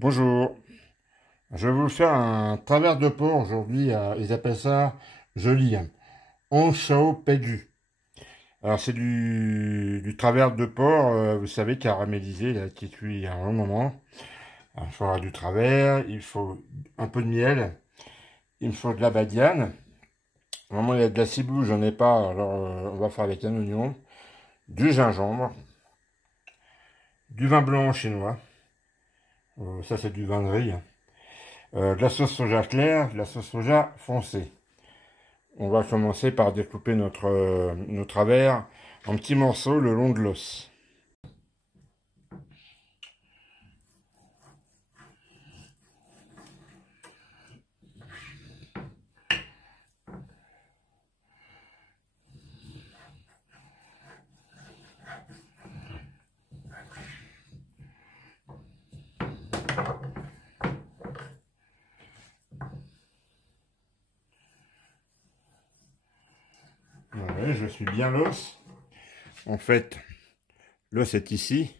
Bonjour, je vais vous faire un travers de porc aujourd'hui, ils appellent ça joli, on shao pedu. Alors c'est du travers de porc, vous savez, caramélisé, il a été cuit il y a un long moment. Alors, il faudra du travers, il faut un peu de miel, il me faut de la badiane. Vraiment il y a de la ciboule, j'en ai pas, alors on va faire avec un oignon, du gingembre, du vin blanc chinois, ça c'est du vin de riz, de la sauce soja claire, de la sauce soja foncée. On va commencer par découper nos travers en petits morceaux le long de l'os. Ouais, je suis bien l'os. En fait, l'os est ici.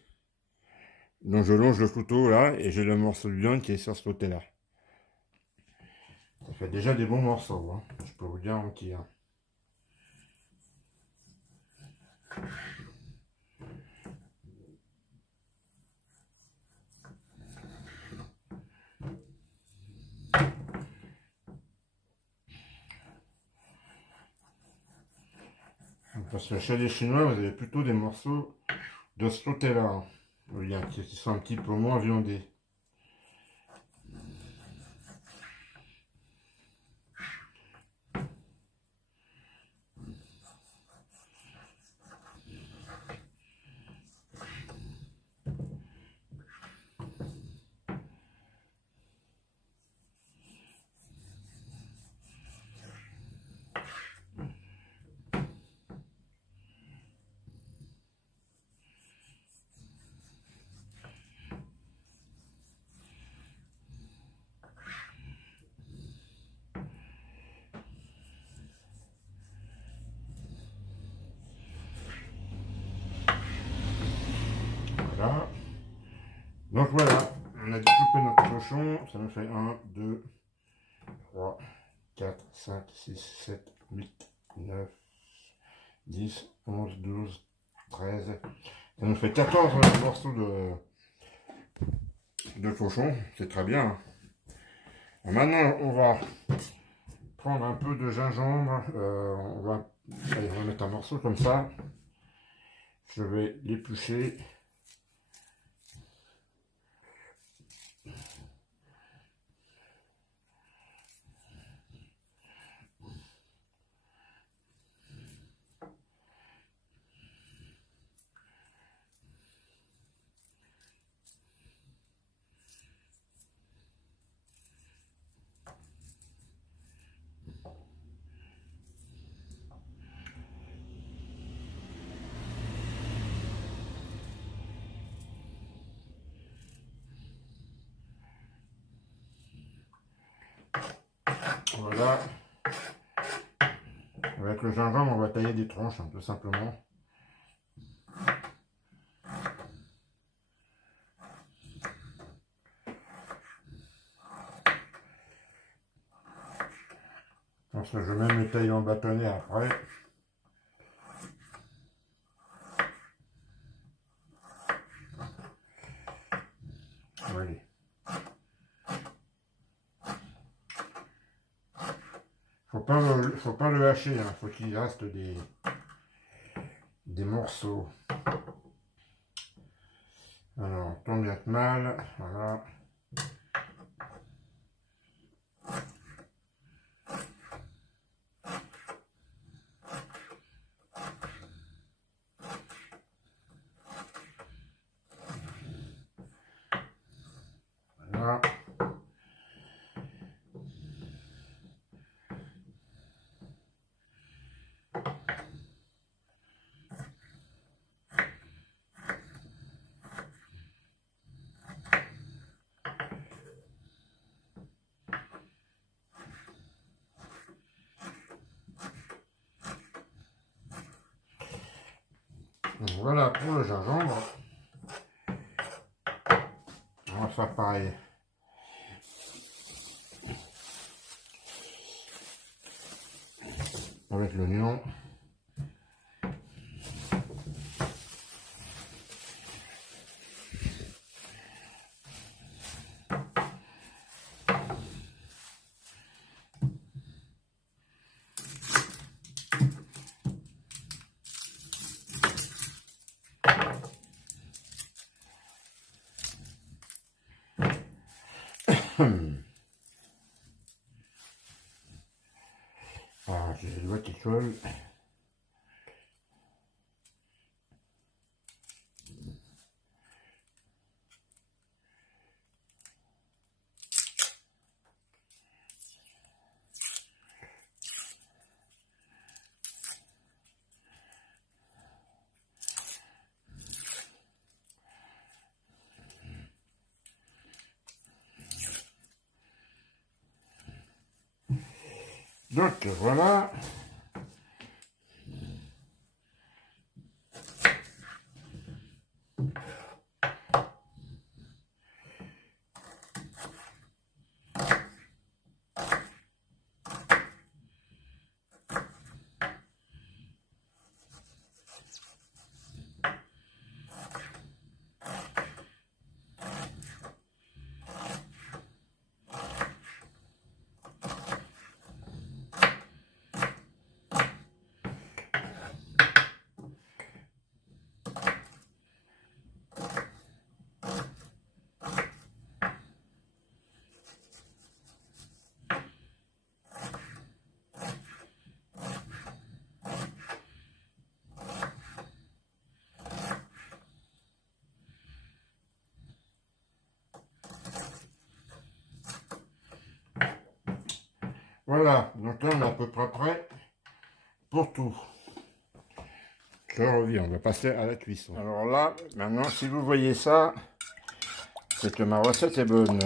Donc je longe le couteau là et j'ai le morceau de viande qui est sur ce côté-là. Ça fait déjà des bons morceaux, hein, je peux vous garantir. Parce que chez les Chinois, vous avez plutôt des morceaux de ce côté-là, hein, qui sont un petit peu moins viandés. Voilà. Donc voilà, on a découpé notre cochon, ça nous fait 1, 2, 3, 4, 5, 6, 7, 8, 9, 10, 11, 12, 13. Ça nous fait 14 morceaux de cochon, c'est très bien. Maintenant, on va prendre un peu de gingembre, allez, on va mettre un morceau comme ça. Je vais l'éplucher. Voilà. Avec le gingembre, on va tailler des tranches, tout simplement. Parce que je vais même les tailler en bâtonnets après. Allez. Faut pas le hacher, hein. Faut qu'il reste des morceaux. Alors, tant bien que mal, voilà. Voilà. Donc voilà pour le gingembre. On va faire pareil avec l'oignon. Ah, j'ai les doigts qui collent. Donc voilà. Voilà, donc là on est à peu près prêt pour tout. Je reviens, on va passer à la cuisson. Alors là, maintenant, si vous voyez ça, c'est que ma recette est bonne.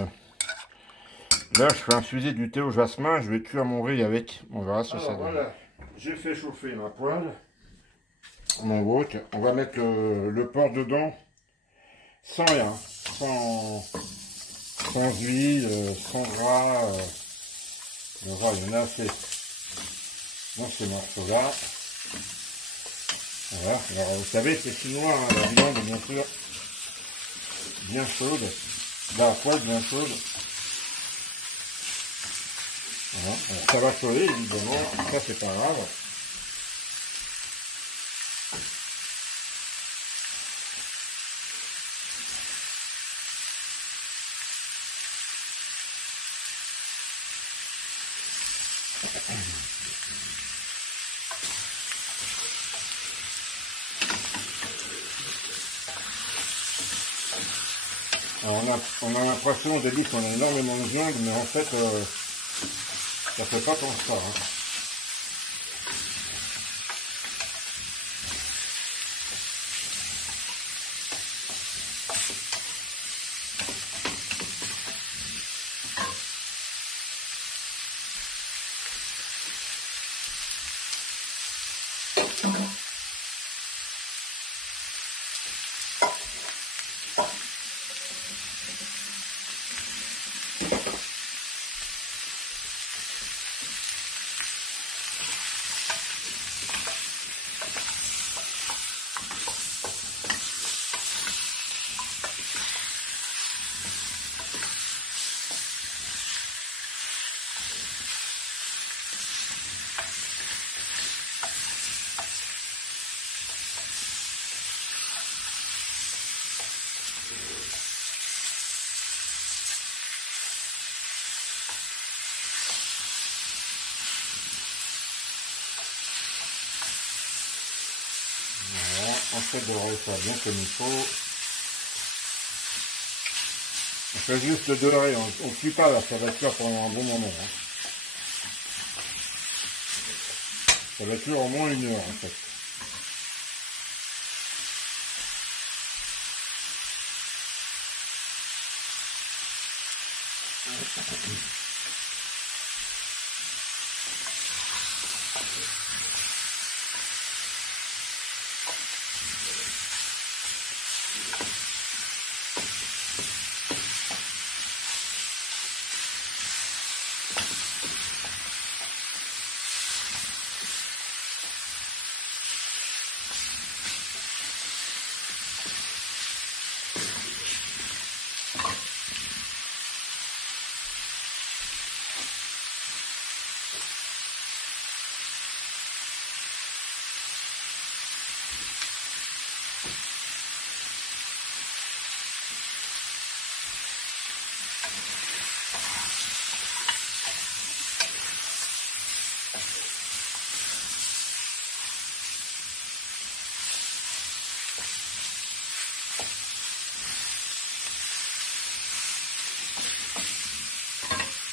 Là, je fais infuser du thé au jasmin, je vais cuire mon riz avec. On verra ce que ça donne. Voilà, j'ai fait chauffer ma poêle, mon wok. On va mettre le porc dedans, sans rien, sans huile, sans gras. Le gras, il y en a assez dans ces morceaux-là. Voilà, alors vous savez, c'est chinois, hein, la viande bien sûr, bien chaude, la poêle bien chaude. Voilà, alors, ça va chauffer évidemment, ça c'est pas grave. Alors on a l'impression au début qu'on a énormément de viande, mais en fait, ça fait pas tant que ça. Hein. On fait dorer ça bien comme il faut. On fait juste dorer, on ne cuit pas là, ça va cuire pendant un bon moment. Hein. Ça va cuire au moins 1 heure en fait.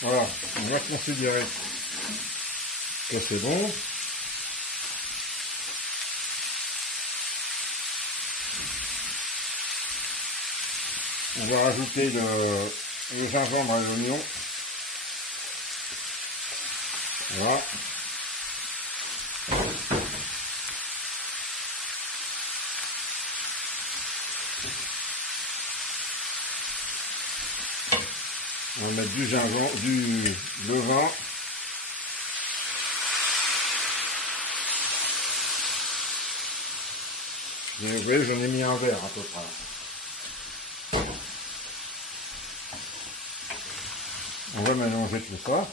Voilà, on va considérer que c'est bon. On va rajouter le gingembre et l'oignon. Voilà. On va mettre du gingembre, du levain. Vous voyez, j'en ai mis un verre à peu près. On va mélanger tout ça.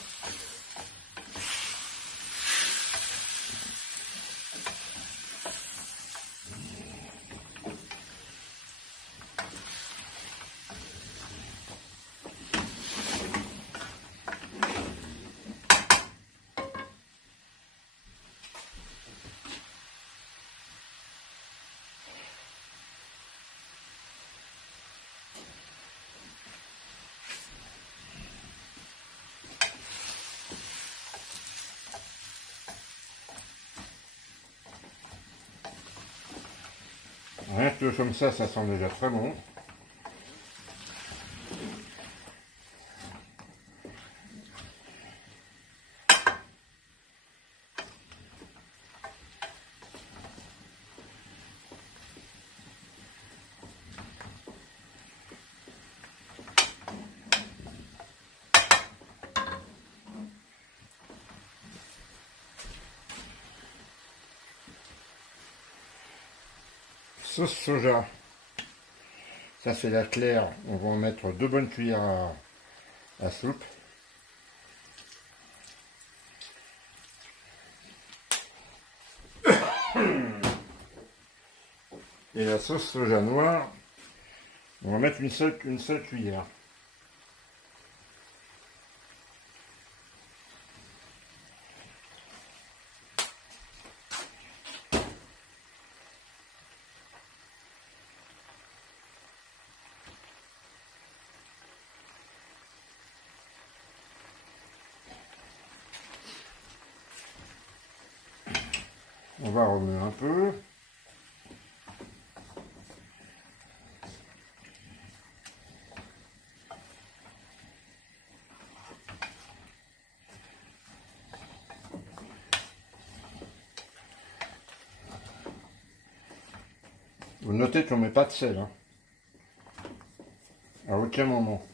Rien que comme ça sent déjà très bon. Sauce soja, ça c'est la claire, on va en mettre 2 bonnes cuillères à soupe. Et la sauce soja noire, on va mettre une seule cuillère. On va remuer un peu. Vous notez qu'on ne met pas de sel, hein, à aucun moment.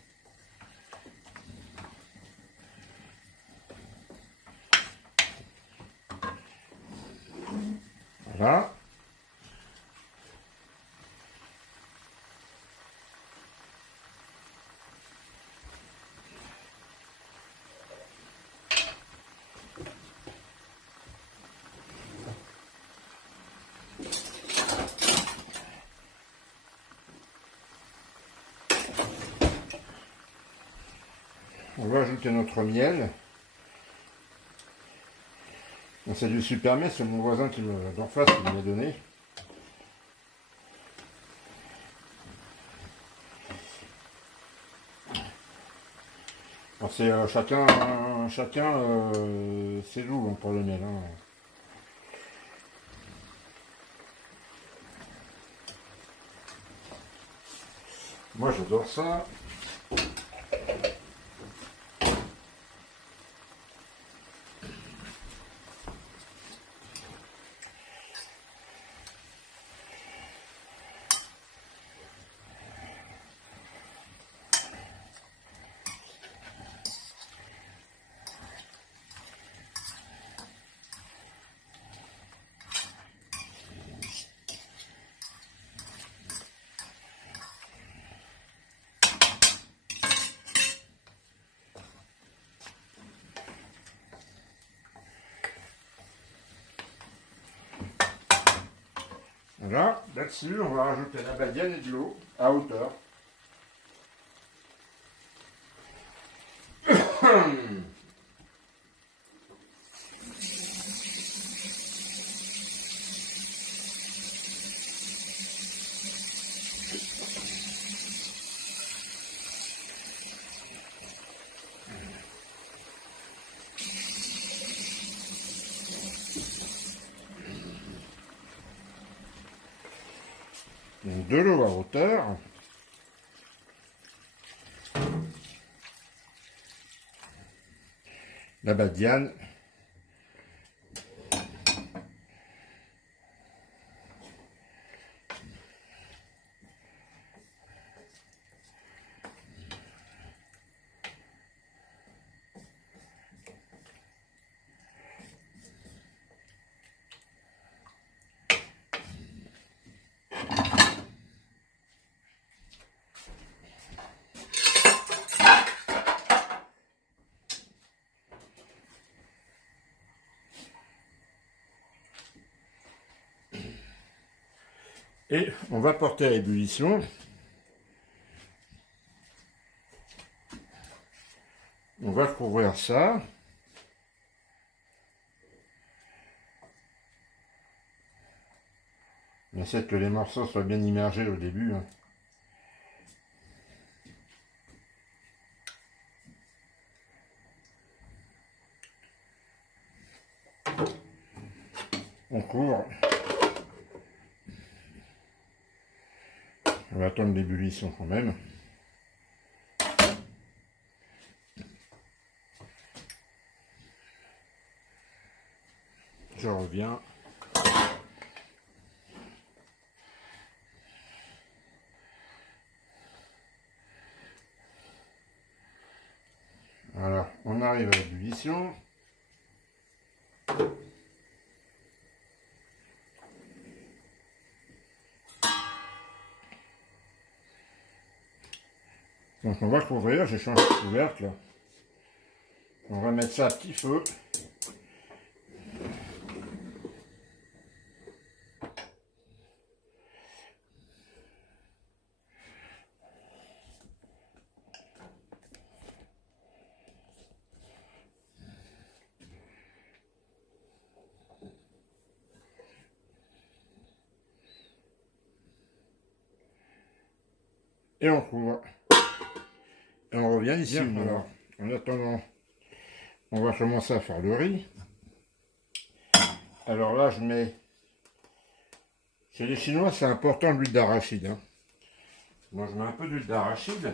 Voilà. On va ajouter notre miel. Bon, c'est du super miel, c'est mon voisin d'en face qui me l'a donné. C'est chacun ses goûts, hein, pour le miel. Hein. Moi j'adore ça. Voilà, là-dessus, on va rajouter la badiane et de l'eau à hauteur. Donc de l'eau à hauteur. La badiane. Et on va porter à ébullition. On va couvrir ça. On essaie que les morceaux soient bien immergés au début. On couvre. On va attendre l'ébullition quand même. Je reviens. Alors, on arrive à l'ébullition. Donc on va couvrir, j'ai changé de couvercle. On va mettre ça à petit feu. Et on couvre. Et on revient ici. Alors, en attendant, on va commencer à faire le riz. Alors là, je mets... Chez les Chinois, c'est important l'huile d'arachide. Hein. Moi, je mets un peu d'huile d'arachide.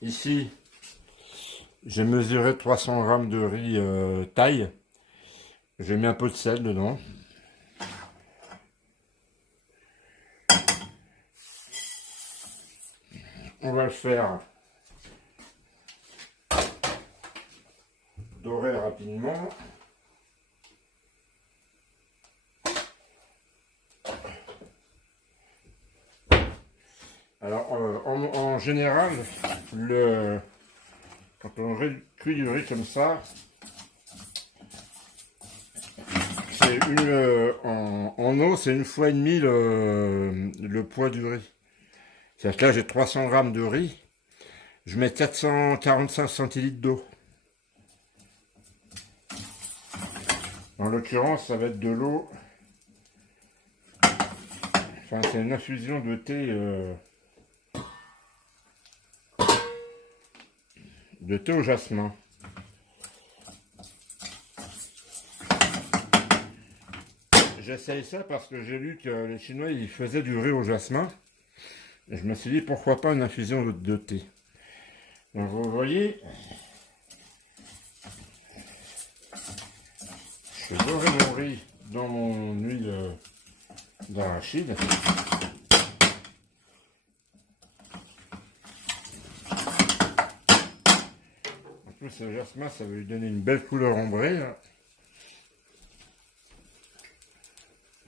Ici, j'ai mesuré 300 g de riz taille. J'ai mis un peu de sel dedans. On va le faire dorer rapidement. Alors, en général, quand on cuit du riz comme ça, c'est en eau, c'est 1,5 fois le poids du riz. C'est-à-dire que là, j'ai 300 g de riz, je mets 445 centilitres d'eau. En l'occurrence, ça va être de l'eau. Enfin, c'est une infusion de thé. De thé au jasmin. J'essaye ça parce que j'ai lu que les Chinois ils faisaient du riz au jasmin. Et je me suis dit pourquoi pas une infusion de thé. Donc vous voyez, je fais dorer mon riz dans mon huile d'arachide. En plus le jasmin ça va lui donner une belle couleur ambrée. Là.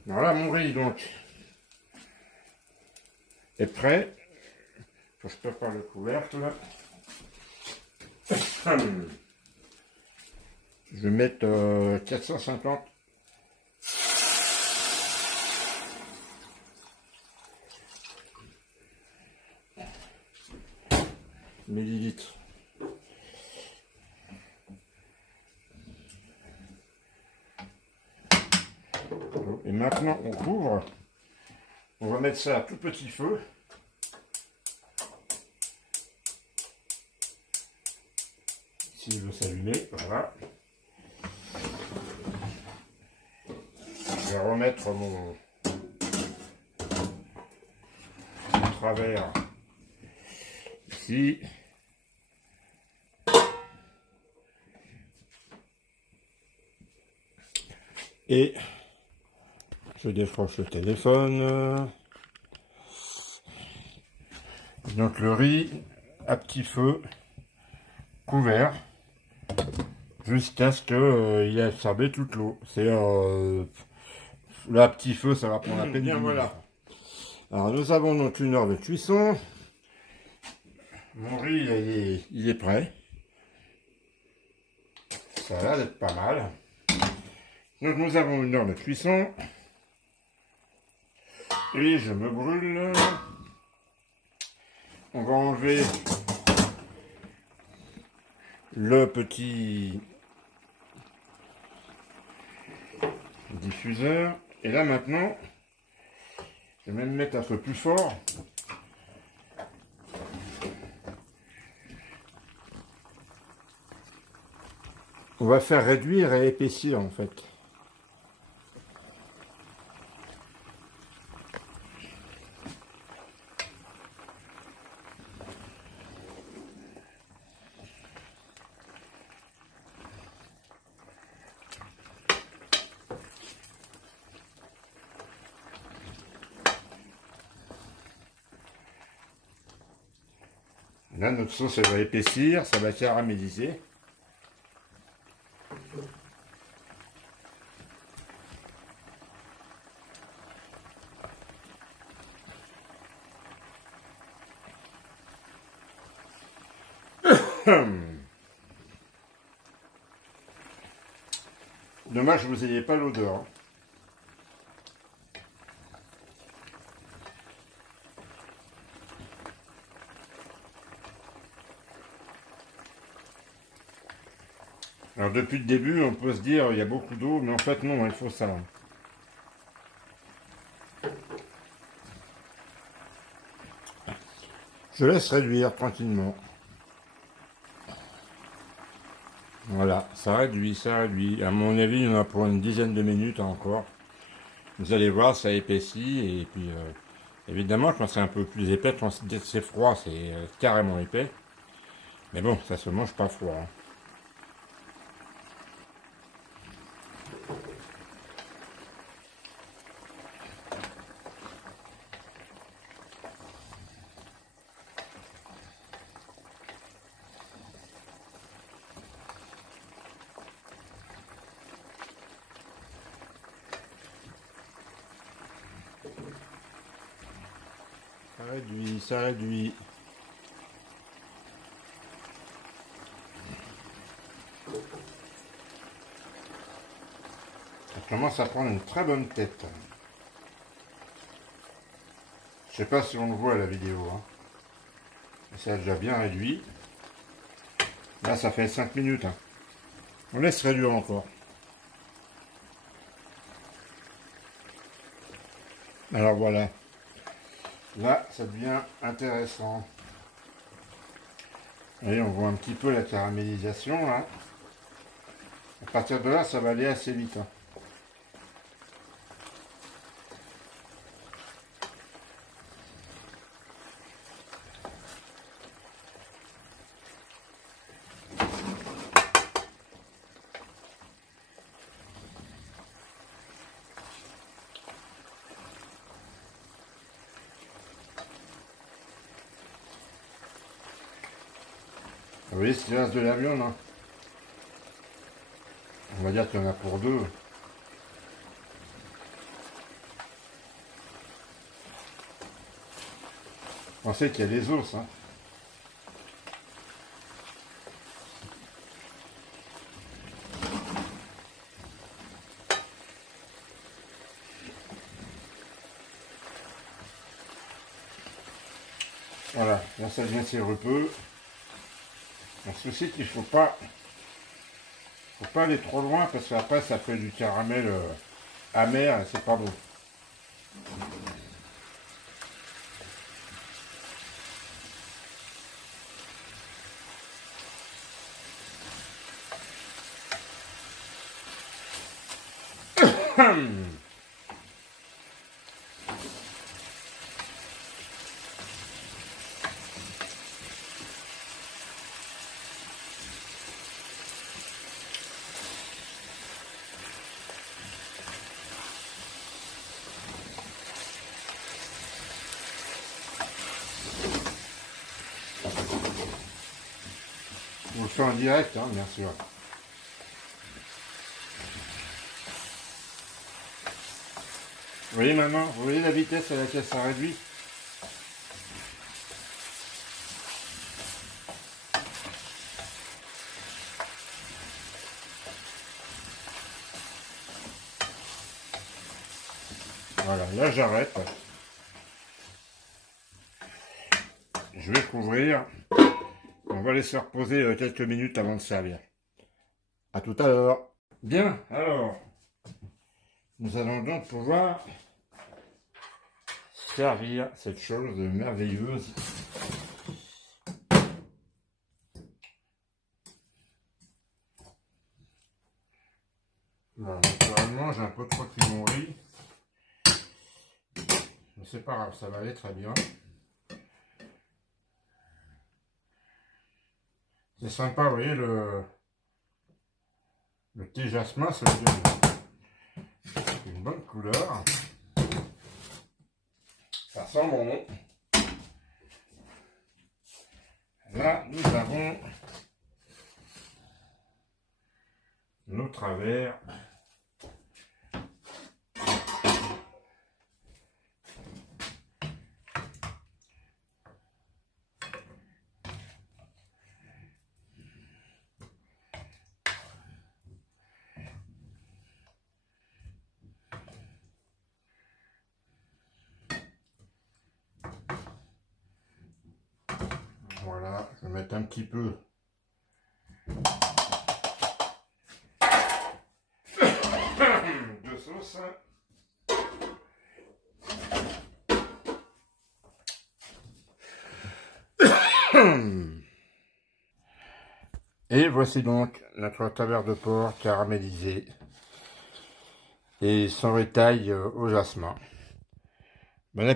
Voilà mon riz donc est prêt. Faut que je prépare le couvercle. Je vais mettre 450 millilitres. Et maintenant on couvre. On va mettre ça à tout petit feu. S'il veut s'allumer, voilà. Je vais remettre mon travers ici. Et je décroche le téléphone. Donc le riz à petit feu, couvert, jusqu'à ce qu'il ait absorbé toute l'eau. C'est là à petit feu, ça va prendre à peine. Bien voilà. Alors nous avons donc 1 heure de cuisson. Mon riz il est prêt. Ça a l'air d'être pas mal. Donc nous avons 1 heure de cuisson. Et je me brûle. On va enlever le petit diffuseur. Et là maintenant, je vais même mettre un peu plus fort. On va faire réduire et épaissir en fait. Là, notre sauce, elle va épaissir, ça va caraméliser. Dommage que vous n'ayez pas l'odeur. Alors depuis le début, on peut se dire il y a beaucoup d'eau, mais en fait non, il faut ça. Je laisse réduire tranquillement. Voilà, ça réduit, ça réduit. À mon avis, il y en a pour une dizaine de minutes encore. Vous allez voir, ça épaissit. Et puis, évidemment, quand c'est un peu plus épais, quand c'est froid, c'est carrément épais. Mais bon, ça se mange pas froid. Hein. Ça réduit, ça réduit. Ça commence à prendre une très bonne tête. Je sais pas si on le voit à la vidéo. Hein. Ça a déjà bien réduit. Là, ça fait 5 minutes. Hein. On laisse réduire encore. Alors voilà. Là, ça devient intéressant. Et on voit un petit peu la caramélisation. Là. À partir de là, ça va aller assez vite. Hein. Vous voyez, s'il reste de la viande, hein. On va dire qu'il y en a pour deux. Pensez qu'il y a les os. Hein. Voilà, là ça devient sirupeux. Le souci, c'est qu'il ne faut pas aller trop loin parce qu'après ça fait du caramel amer et c'est pas bon. suis en direct, hein, bien sûr. Vous voyez maintenant, vous voyez la vitesse à laquelle ça réduit? Voilà, là j'arrête. Je vais couvrir. On va laisser reposer quelques minutes avant de servir. À tout à l'heure. Bien, alors, nous allons donc pouvoir servir cette chose merveilleuse. Voilà, naturellement, j'ai un peu trop cuit mon riz. Mais c'est pas grave, ça va aller très bien. C'est sympa, vous voyez, le petit jasmin, ça lui donne une bonne couleur. Ça sent bon. Là, nous avons nos travers. Voilà, je vais mettre un petit peu de sauce. Et voici donc notre travers de porc caramélisé et sans rétail au jasmin. Bon appétit.